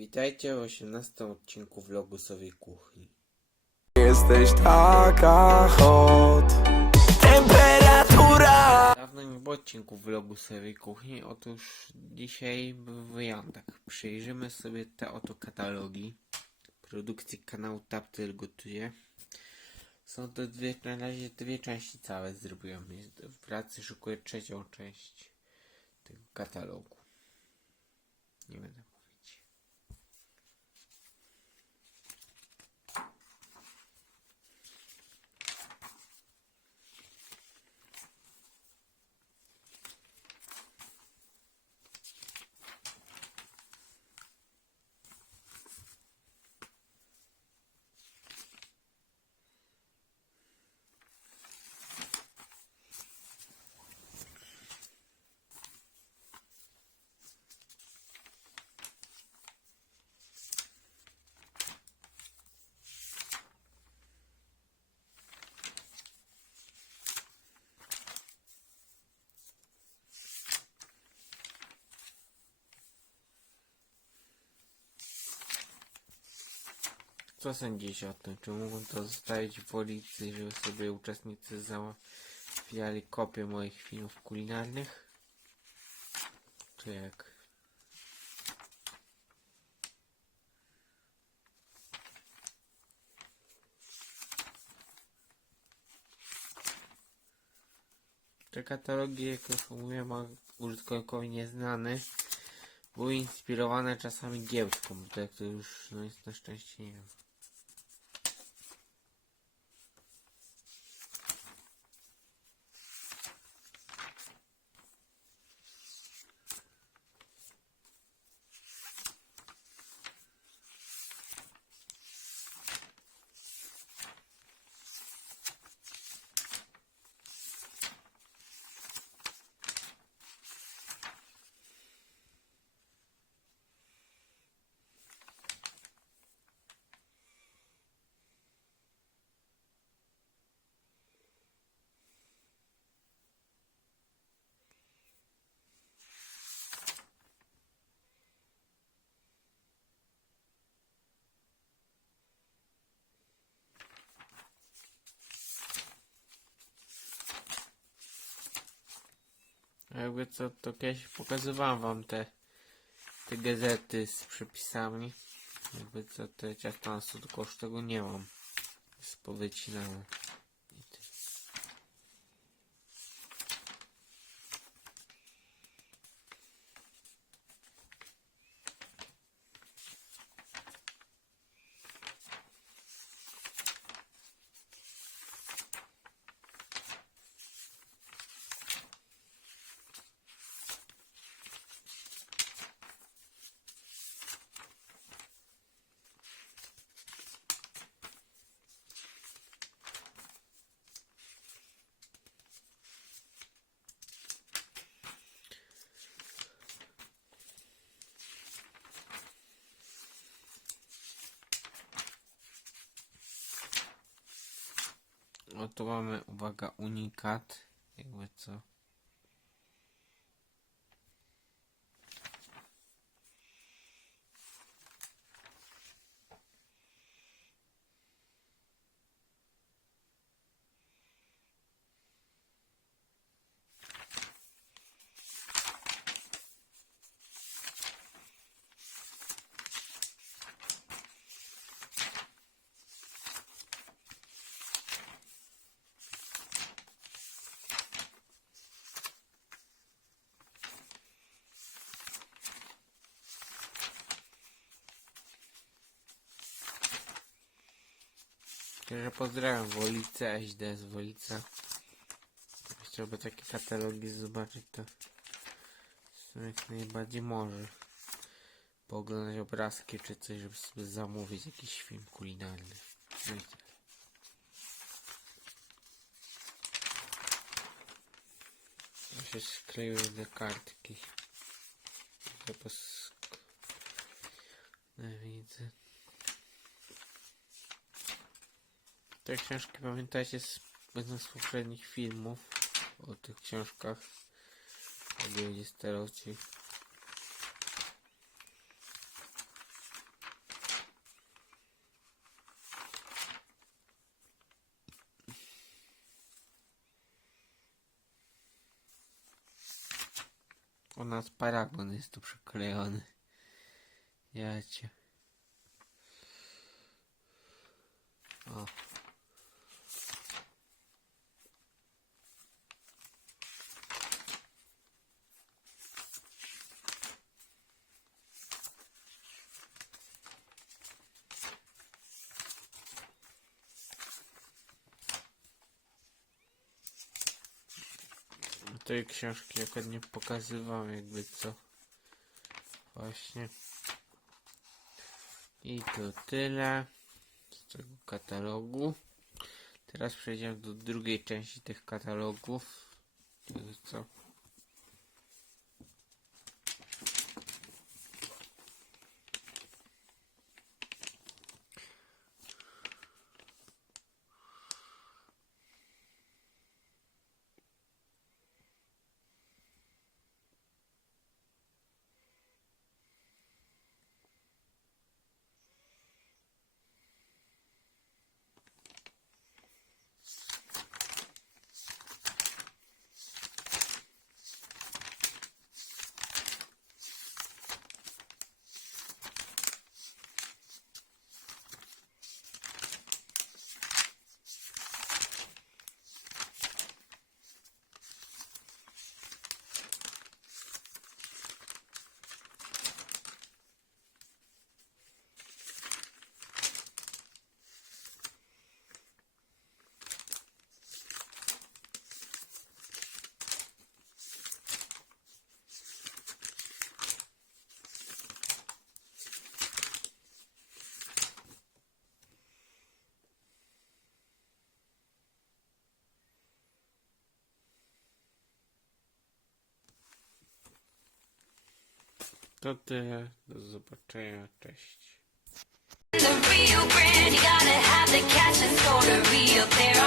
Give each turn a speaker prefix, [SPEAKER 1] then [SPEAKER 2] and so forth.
[SPEAKER 1] Witajcie w 18 odcinku vlogu sobie kuchni.
[SPEAKER 2] Jesteś taka hot Temperatura
[SPEAKER 1] Dawno nie było odcinku vlogu sobie kuchni, otóż dzisiaj był wyjątek. Przyjrzymy sobie te oto katalogi produkcji kanału Taptyl Gotuje. Są to dwie, na razie dwie części całe zrobiłem. W pracy szykuję trzecią część tego katalogu. Nie będę Co sądzicie o tym? Czy mogą to zostawić ulicy, żeby sobie uczestnicy załatwiali kopie moich filmów kulinarnych? Czy jak? Te katalogi, jak już mówiłem, a użytkownikowi nieznany, były inspirowane czasami giełdką, bo tak to już no jest na szczęście nie wiem. Jakby co, to kiedyś pokazywałem wam te, te gazety z przepisami. Jakby co, te ciastansu, tylko już tego nie mam. Jest powycinane. O tu mamy, uwaga, unikat. Jakby co. Także pozdrawiam Wolicę, SD z Wolica. Chciałby takie katalogi zobaczyć, to jak najbardziej może pooglądać obrazki czy coś, żeby sobie zamówić jakiś film kulinarny. No i tyle. Ja się skleiły te kartki. Zapas... No widzę. Te książki, pamiętajcie, z, będą z poprzednich filmów o tych książkach. Jakby będzie starał U nas paragon jest tu przyklejony. Ja cię. Tej książki akurat nie pokazywałem jakby co. Właśnie. I to tyle z tego katalogu. Teraz przejdziemy do drugiej części tych katalogów. Co. To tyle. Do zobaczenia. Cześć.